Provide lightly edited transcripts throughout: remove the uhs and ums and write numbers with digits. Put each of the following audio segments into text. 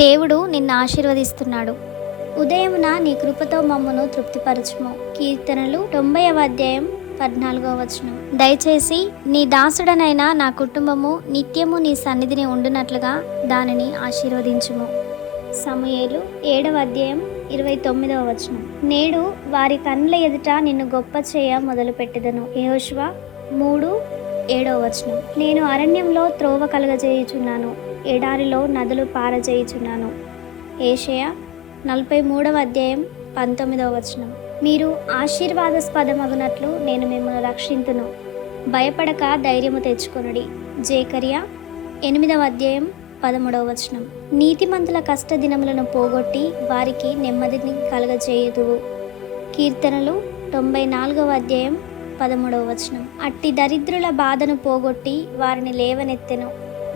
దేవుడు నిన్ను ఆశీర్వదిస్తున్నాడు. ఉదయమున నీ కృపతో మమ్మను తృప్తిపరచుము. కీర్తనలు 90వ అధ్యాయం 14వ వచనం. దయచేసి నీ దాసుడనైన నా కుటుంబము నిత్యము నీ సన్నిధిని ఉండునట్లుగా దానిని ఆశీర్వదించుము. సమూయేలు 7వ అధ్యాయం 29వ వచనం. నేడు వారి కండ్ల ఎదుట నిన్ను గొప్ప చేయ మొదలుపెట్టెదను. యెహోషువ 3:7వ వచనం. నేను అరణ్యంలో త్రోవ కలుగజేయుచున్నాను, ఎడారిలో నదులు పారజేయుచున్నాను. యెషయా 43వ అధ్యాయం 19వ వచనం. మీరు ఆశీర్వాదాస్పదమగునట్లు నేను మిమ్మల్ని రక్షింతును, భయపడక ధైర్యము తెచ్చుకొనుడి. జేకర్యా 8వ అధ్యాయం 13వ వచనం. నీతిమంతుల కష్ట దినములను పోగొట్టి వారికి నెమ్మదిని కలగజేయుదువు. కీర్తనలు 94వ అధ్యాయం 13వ వచనం. అట్టి దరిద్రుల బాధను పోగొట్టి వారిని లేవనెత్తెను,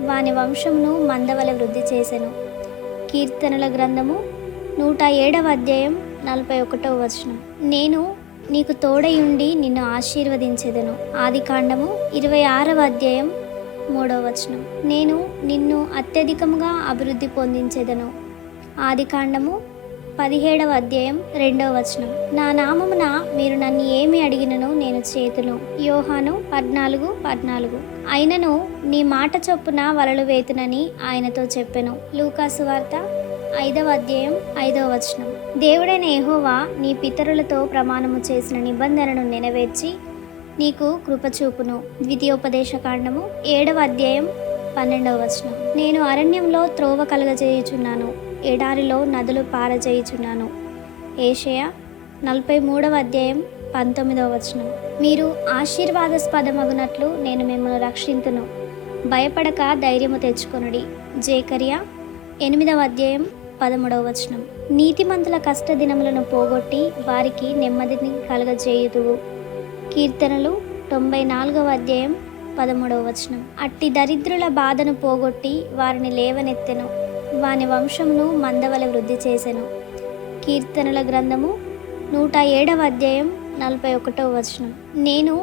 వాని వంశమును మందవల వృద్ధి చేసెను. కీర్తనల గ్రంథము 107వ అధ్యాయం 41వ వచనం. నేను నీకు తోడయుండి నిన్ను ఆశీర్వదించెదను. ఆదికాండము 26వ అధ్యాయం 3వ వచనం. నేను నిన్ను అత్యధికముగా అభివృద్ధి పొందించెదను. ఆదికాండము 17వ అధ్యాయం 2వ వచనం. నా నామమున మీరు నన్ను ఏమి అడిగినను నేను చేతును. యోహాను 14:14. అయినను నీ మాట చొప్పున వలలు వేతునని ఆయనతో చెప్పెను. లూకాసు వార్త 5వ అధ్యాయం 5వ వచనం. దేవుడైన యెహోవా నీ పితరులతో ప్రమాణము చేసిన నిబంధనను నెరవేర్చి నీకు కృపచూపును. ద్వితీయోపదేశకాండము 7వ అధ్యాయం 12వ వచనం. నేను అరణ్యంలో త్రోవ కలుగజేయుచున్నాను, ఎడారిలో నదులు పారజేయుచున్నాను. యెషయా 43వ అధ్యాయం 19వ వచనం. మీరు ఆశీర్వాదాస్పదమగునట్లు నేను మిమ్మల్ని రక్షింతును, భయపడక ధైర్యము తెచ్చుకొనుడి. జేకర్యా 8వ అధ్యాయం 13వ వచనం. నీతిమంతుల కష్ట దినములను పోగొట్టి వారికి నెమ్మదిని కలగజేయుదువు. కీర్తనలు 94వ అధ్యాయం 13వ వచనం. అట్టి దరిద్రుల బాధను పోగొట్టి వారిని లేవనెత్తెను, వాని వంశమును మందవల వృద్ధి చేసెను. కీర్తనల గ్రంథము 107వ అధ్యాయం 41వ వచనం. నేను